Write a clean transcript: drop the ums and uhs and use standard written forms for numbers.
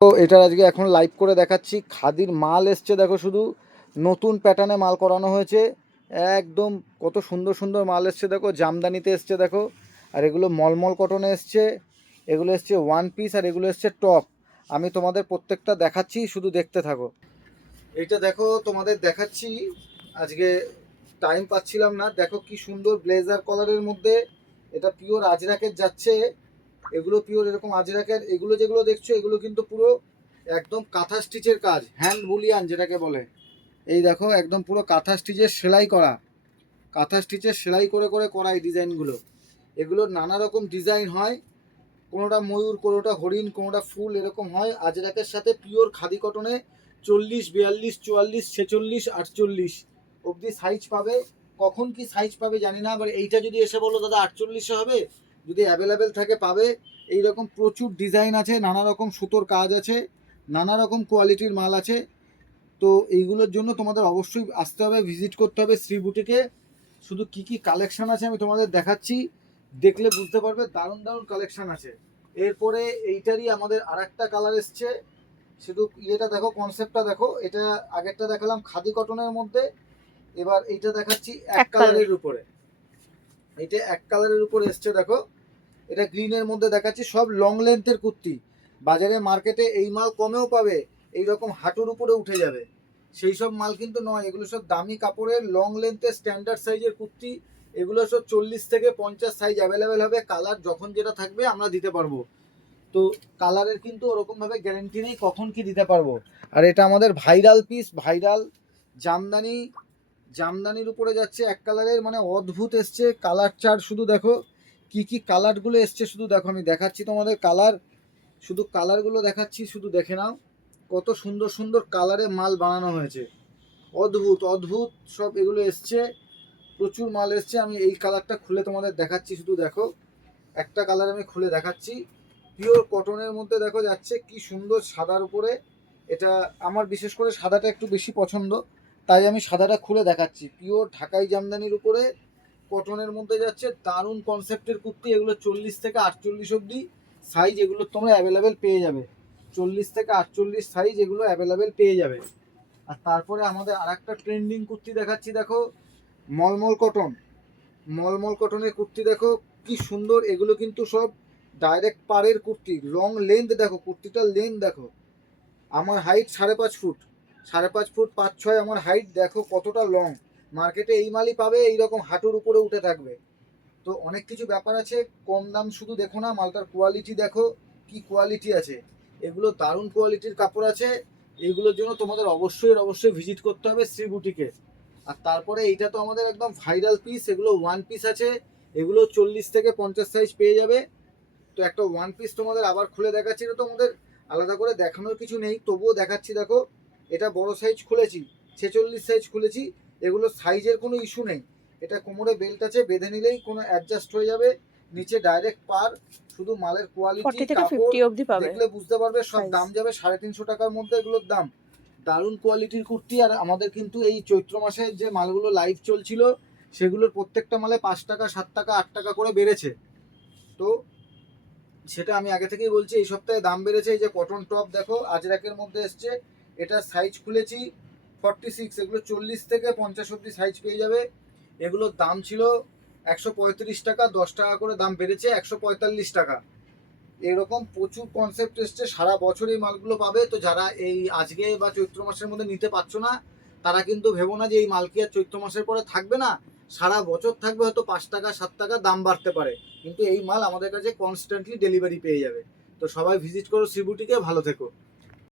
তো এটা আজকে এখন লাইভ করে দেখাচ্ছি। খাদির মাল এসছে দেখো, শুধু নতুন প্যাটার্নে মাল করানো হয়েছে। একদম কত সুন্দর সুন্দর মাল এসছে দেখো, জামদানিতে এসছে দেখো, আর এগুলো মলমল কটনে এসছে, এগুলো এসছে ওয়ান পিস, আর এগুলো এসছে টপ। আমি তোমাদের প্রত্যেকটা দেখাচ্ছি, শুধু দেখতে থাকো। এইটা দেখো তোমাদের দেখাচ্ছি, আজকে টাইম পাচ্ছিলাম না। দেখো কি সুন্দর ব্লেজার কলারের মধ্যে, এটা পিওর আজরাকের যাচ্ছে। এগুলো পিওর এরকম আজরাকের। এগুলো যেগুলো দেখছো এগুলো কিন্তু পুরো একদম কাঁথা স্টিচের কাজ, হ্যান্ড বুলিয়ান যেটাকে বলে। এই দেখো একদম পুরো কাঁথা স্টিচের সেলাই করা, কাঁথা স্টিচের সেলাই করে করে করা এই ডিজাইনগুলো। এগুলোর নানা রকম ডিজাইন হয়, কোনোটা ময়ূর, কোনোটা হরিণ, কোনোটা ফুল, এরকম হয়। আজরাকের সাথে পিওর খাদি কটনে 40, 42, 44, 46, 48 অবধি সাইজ পাবে। কখন কি সাইজ পাবে জানি না, আবার এইটা যদি এসে বলো দাদা 48 হবে, যদি অ্যাভেলেবেল থাকে পাবে। এই রকম প্রচুর ডিজাইন আছে, নানা রকম সুতোর কাজ আছে, নানা রকম কোয়ালিটির মাল আছে। তো এইগুলোর জন্য তোমাদের অবশ্যই আসতে হবে, ভিজিট করতে হবে শ্রী বুটিকে। শুধু কি কি কালেকশন আছে আমি তোমাদের দেখাচ্ছি, দেখলে বুঝতে পারবে দারুণ দারুণ কালেকশন আছে। এরপরে এইটারই আমাদের আর একটা কালার এসছে, শুধু ইয়েটা দেখো, কনসেপ্টটা দেখো। এটা আগেরটা দেখালাম খাদি কটনের মধ্যে, এবার এইটা দেখাচ্ছি এক কালারের উপরে। এটা এক কালারের উপরে এসছে দেখো, এটা গ্রিনের মধ্যে দেখাচ্ছি। সব লং লেন্থের কুর্তি, বাজারে মার্কেটে এই মাল কমেও পাবে, এইরকম হাঁটুর উপরে উঠে যাবে, সেই সব মাল কিন্তু নয়। এগুলো সব দামি কাপড়ের লং লেন্থের স্ট্যান্ডার্ড সাইজের কুর্তি। এগুলো সব 40 থেকে 50 সাইজ অ্যাভেলেবেল হবে। কালার যখন যেটা থাকবে আমরা দিতে পারবো। তো কালারের কিন্তু ওরকমভাবে গ্যারেন্টি নেই কখন কি দিতে পারবো। আর এটা আমাদের ভাইরাল পিস, ভাইরাল জামদানি, জামদানির উপরে যাচ্ছে এক কালারের, মানে অদ্ভুত এসছে কালার চার্ট। শুধু দেখো কি কি কালারগুলো এসছে, শুধু দেখো, আমি দেখাচ্ছি তোমাদের কালার, শুধু কালারগুলো দেখাচ্ছি, শুধু দেখে নাও কত সুন্দর সুন্দর কালারে মাল বানানো হয়েছে। অদ্ভুত অদ্ভুত সব এগুলো এসছে, প্রচুর মাল এসছে। আমি এই কালারটা খুলে তোমাদের দেখাচ্ছি, শুধু দেখো একটা কালার আমি খুলে দেখাচ্ছি। পিওর কটনের মধ্যে দেখো যাচ্ছে কি সুন্দর সাদার উপরে। এটা আমার বিশেষ করে সাদাটা একটু বেশি পছন্দ, তাই আমি সাদাটা খুলে দেখাচ্ছি। পিওর ঢাকাই জামদানির উপরে কটনের মধ্যে যাচ্ছে, দারুণ কনসেপ্টের কুর্তি। এগুলো 40 থেকে 48 অবধি সাইজ, এগুলো তোমরা অ্যাভেলেবেল পেয়ে যাবে। 40 থেকে 48 সাইজ এগুলো অ্যাভেলেবেল পেয়ে যাবে। আর তারপরে আমাদের আর একটা ট্রেন্ডিং কুর্তি দেখাচ্ছি দেখো, মলমল কটন। মলমল কটনের কুর্তি দেখো কি সুন্দর। এগুলো কিন্তু সব ডাইরেক্ট পাড়ের কুর্তি, লং লেন্থ দেখো, কুর্তিটার লেন্থ দেখো। আমার হাইট 5.5 ফুট, 5.5 ফুট 5-6 আমার হাইট, দেখো কতটা লং। মার্কেটে এই মালই পাবে, এইরকম হাঁটুর উপরে উঠে থাকবে। তো অনেক কিছু ব্যাপার আছে, কম দাম শুধু দেখো না, মালটার কোয়ালিটি দেখো কি কোয়ালিটি আছে। এগুলো দারুণ কোয়ালিটির কাপড় আছে। এগুলোর জন্য তোমাদের অবশ্যই অবশ্যই ভিজিট করতে হবে শ্রী বুটিকে। আর তারপরে এইটা তো আমাদের একদম ভাইরাল পিস, এগুলো ওয়ান পিস আছে। এগুলো 40 থেকে 50 সাইজ পেয়ে যাবে। তো একটা ওয়ান পিস তোমাদের আবার খুলে দেখাচ্ছি, এটা তোমাদের আলাদা করে দেখানোর কিছু নেই, তবুও দেখাচ্ছি দেখো। এটা বড় সাইজ খুলেছি, 46 সাইজ খুলেছি। এগুলো সাইজের কোনো ইস্যু নেই, এটা কোমরে বেল্ট আছে, বেঁধে নিলেই কোনো অ্যাডজাস্ট হয়ে যাবে। নিচে ডাইরেক্ট পার, শুধু মালের কোয়ালিটি কাপড় দেখলে বুঝতে পারবে। সব দাম যাবে 350 টাকার মধ্যে এগুলোর দাম। দারুণ কোয়ালিটির কুর্তি। আর আমাদের কিন্তু এই চৈত্র মাসে যে মালগুলো লাইভ চলছিল, সেগুলোর প্রত্যেকটা মালে 5 টাকা, 7 টাকা, 8 টাকা করে বেড়েছে। তো সেটা আমি আগে থেকেই বলছি, এই সপ্তাহে দাম বেড়েছে। এই যে কটন টপ দেখো, আজরাকের মধ্যে এসছে, এটা সাইজ খুলেছি 46। এগুলো 40 থেকে 50 অব্দি সাইজ পেয়ে যাবে। এগুলোর দাম ছিল 135 টাকা, 10 টাকা করে দাম বেড়েছে 145 টাকা। এরকম প্রচুর কনসেপ্ট এসছে, সারা বছর এই মালগুলো পাবে। তো যারা এই আজকে বা চৈত্র মাসের মধ্যে নিতে পারছো না, তারা কিন্তু ভেবো না যে এই মাল কি আর চৈত্র মাসের পরে থাকবে না। সারা বছর থাকবে, হয়তো 5 টাকা 7 টাকা দাম বাড়তে পারে, কিন্তু এই মাল আমাদের কাছে কনস্ট্যান্টলি ডেলিভারি পেয়ে যাবে। তো সবাই ভিজিট করো শ্রী বুটিকে, ভালো থেকো।